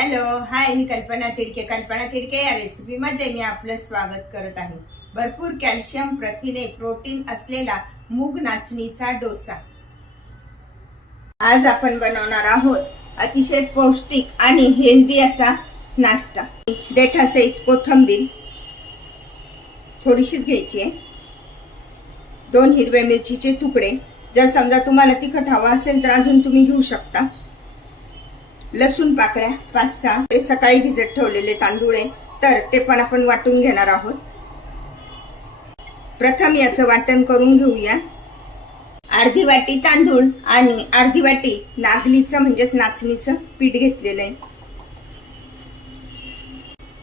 Hello hi मी कल्पना तिडके कल्पना तिडके या रेसिपीमध्ये मी आपलं स्वागत करत आहे. भरपूर कॅल्शियम प्रथिने प्रोटीन असलेला मूग नाचणीचा डोसा. आज आपण बनवणार आहोत अतिशय पौष्टिक आणि हेल्दी असा नाश्ता. देठासहित कोथंबीर थोडीशीच घ्यायची आहे. दोन हिरव्या मिरचीचे तुकडे. जर समजा तुम्हाला तिखट हवा असेल तर अजून तुम्ही घेऊ शकता. लसूण पाकळ्या पाच सहा ते सकाळी भिजत ठेवलेले तांदूळ आहे तर ते पण आपण वाटून घेणार आहोत. प्रथम याचं वाटण करून घेऊया. अर्धी वाटी तांदूळ आणि अर्धी वाटी नागलीचं म्हणजेच नाचणीचं पीठ घेतलेलं आहे.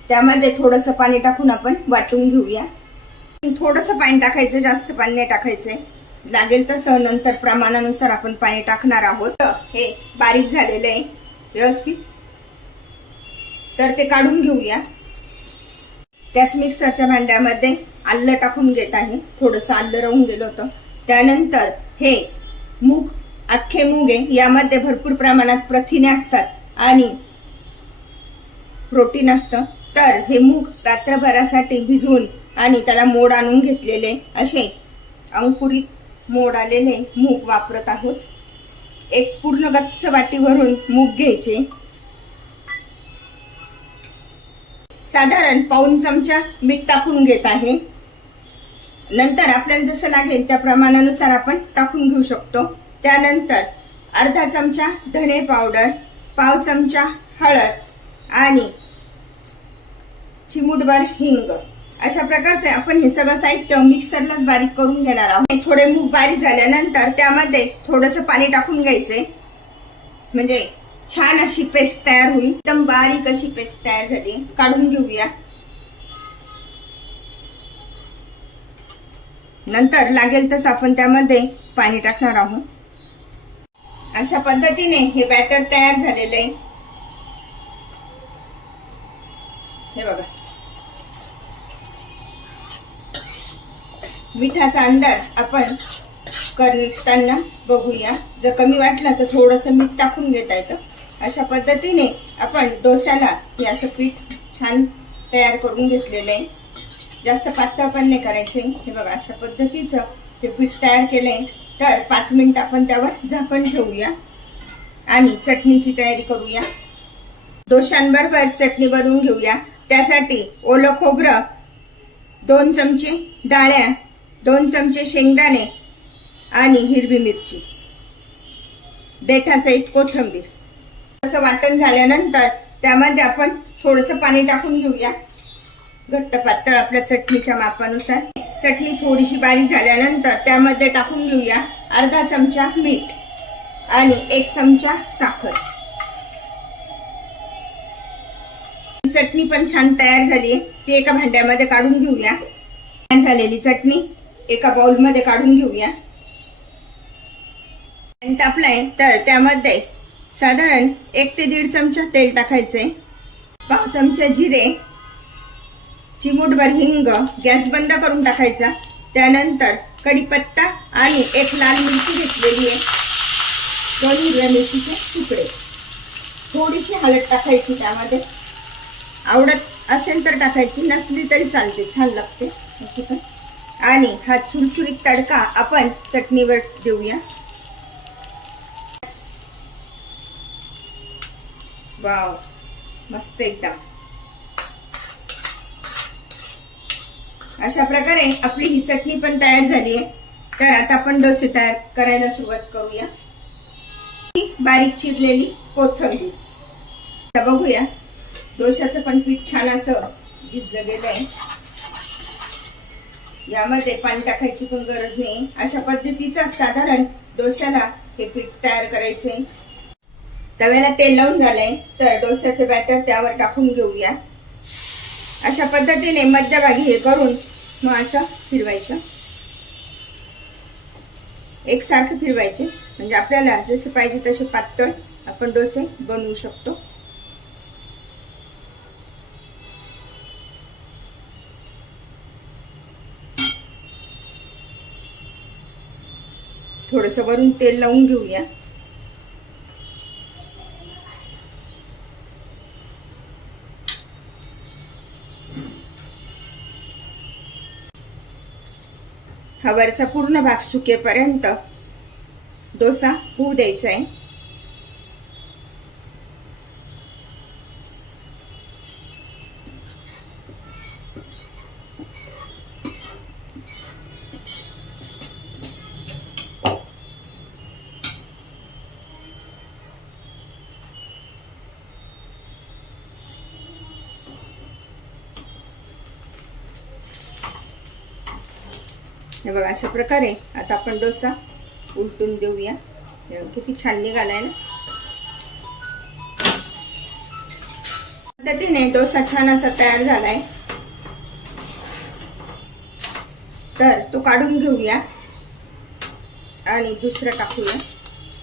त्यामध्ये थोडंसं पाणी टाकून आपण वाटून घेऊया. थोडंसं पाणी टाकायचं जास्त पाणी नाही टाकायचंय लागेल तसं नंतर प्रमाणानुसार आपण पाणी टाकणार आहोत. हे बारीक झालेलं आहे. व्यवस्थित. तर ते काढून घेऊया. त्याच मिक्सरच्या भांड्यामध्ये आल्लं टाकून घेत आहे. थोडंसं आल्लं राहून गेलं होतं. त्यानंतर हे मूग अख्खे मूग आहे. यामध्ये भरपूर प्रमाणात प्रथिने असतात आणि प्रोटीन असतं. तर हे मूग रात्रभरासाठी भिजवून आणि त्याला मोड आणून घेतलेले असे अंकुरित मोड आलेले मूग वापरत आहोत. एक पूर्ण गच्च वाटी भरून मूग घ्यायचे. साधारण पाऊन चमचा मीठ टाकून घेत आहे. नंतर आपल्याला जसं लागेल त्या प्रमाणानुसार आपण टाकून घेऊ शकतो. त्यानंतर अर्धा चमचा धने पावडर पाव चमचा हळद आणि चिमूटभर हिंग. अशा प्रकारचे आपण हे सगळं साहित्य मिक्सरलाच बारीक करून घेणार आहोत. थोडे मूग बारीक झाल्यानंतर त्यामध्ये थोडंसं पाणी टाकून घ्यायचे म्हणजे छान अशी पेस्ट तयार होईल. एकदम बारीक अशी पेस्ट तयार झाली. काढून घेऊया. नंतर लागेल तसं आपण त्यामध्ये पाणी टाकणार आहोत. अशा पद्धतीने हे बॅटर तयार झालेलं आहे. हे बघा. मिठाचा अंदाज आपण करताना बघूया. जर कमी वाटला तर थोडंसं मीठ टाकून घेता येतं. अशा पद्धतीने आपण डोस्याला हे असं पीठ छान तयार करून घेतलेलं आहे. जास्त पातळ पण नाही करायचे हे बघा अशा पद्धतीचं हे पीठ तयार केलं आहे. तर पाच मिनिट आपण त्यावर झाकण ठेवूया आणि चटणीची तयारी करूया. डोशांबरोबर चटणी बनवून घेऊया. त्यासाठी ओलं खोबरं दोन चमचे डाळ्या दोन चमचे शेंगदाणे आणि हिरवी मिरची. देठासहित कोथंबीर. असं वाटण झाल्यानंतर त्यामध्ये आपण थोडंसं पाणी टाकून घेऊया. घट्ट पातळ आपल्या चटणीच्या मापानुसार. चटणी थोडीशी बारीक झाल्यानंतर त्यामध्ये टाकून घेऊया अर्धा चमचा मीठ आणि एक चमचा साखर. चटणी पण छान तयार झाली ती एका भांड्यामध्ये काढून घेऊया. तयार झालेली चटणी. एका बाउलमध्ये काढून घेऊया. आणि तापलाय तर त्यामध्ये साधारण एक ते दीड चमचा तेल टाकायचे पाव चमचा जिरे चिमूटभर हिंग गॅस बंद करून टाकायचा. त्यानंतर कढीपत्ता आणि एक लाल मिरची घेतलेली आहे. दोन हिरव्या मिरचीचे तुकडे. थोडीशी हळद टाकायची त्यामध्ये. आवडत असेल तर टाकायची नसली तरी चालते छान लागते. अशी पण. आणि हा चुरचुरीत तडका आपण चटणीवर देऊया. वाव मस्त एकदम. अशा प्रकारे आपली ही चटणी पण तयार झाली आहे. तर आता आपण डोसे तयार करायला सुरुवात करूया. बारीक चिरलेली कोथंबीर. आता बघूया डोशाचं पण पीठ छान असं भिजलं गेलं आहे यामध्ये पाणी टाकायची पण गरज नाही. अशा पद्धतीचा साधारण डोश्याला हे पीठ तयार करायचे. तव्याला तेल लावून झालंय तर डोश्याचं बॅटर त्यावर टाकून घेऊया. अशा पद्धतीने मध्यभागी हे करून मग असं फिरवायचं. एकसारखं फिरवायचे. म्हणजे आपल्याला जसे पाहिजे तसे पातळ आपण डोसे बनवू शकतो. थोडंसं वरून तेल लावून घेऊया. हवरचा पूर्ण भाग सुकेपर्यंत डोसा होऊ द्यायचा आहे. हे बघा अशा प्रकारे आता आपण डोसा उलटून देऊया. किती छान निघालाय ना. पद्धतीने डोसा छान असा तयार झालाय. तर तो काढून घेऊया. आणि दुसरा टाकूया.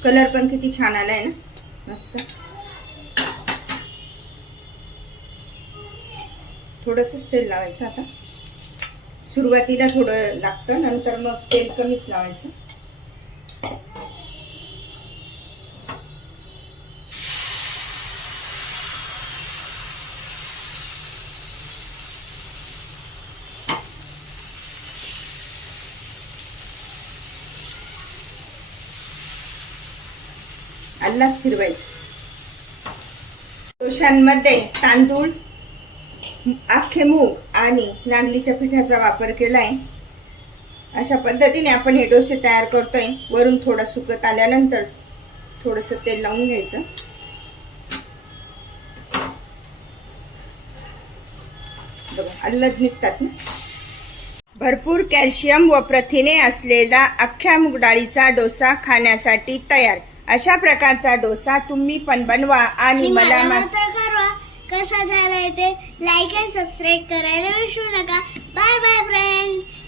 कलर पण किती छान आलाय ना. मस्त. थोडंसंच तेल लावायचं आता. सुरुवातीला थोडं लागतं नंतर मग तेल कमीच लावायचं. अल्ला फिरवायचं. डोशांमध्ये तांदूळ अख्खे मूग आणि नागलीच्या पिठाचा वापर केलाय. अशा पद्धतीने आपण हे डोसे तयार करतोय. वरून थोडं सुकत आल्यानंतर थोडस तेल लावून घ्यायचं. बघा अल्लद निघतात ना. भरपूर कॅल्शियम व प्रथिने असलेला अख्ख्या मूग डाळीचा डोसा खाण्यासाठी तयार. अशा प्रकारचा डोसा तुम्ही पण बनवा आणि मला कसा झालाय ते लाईक अँड सबस्क्राईब करायला विसरू नका. Bye bye friends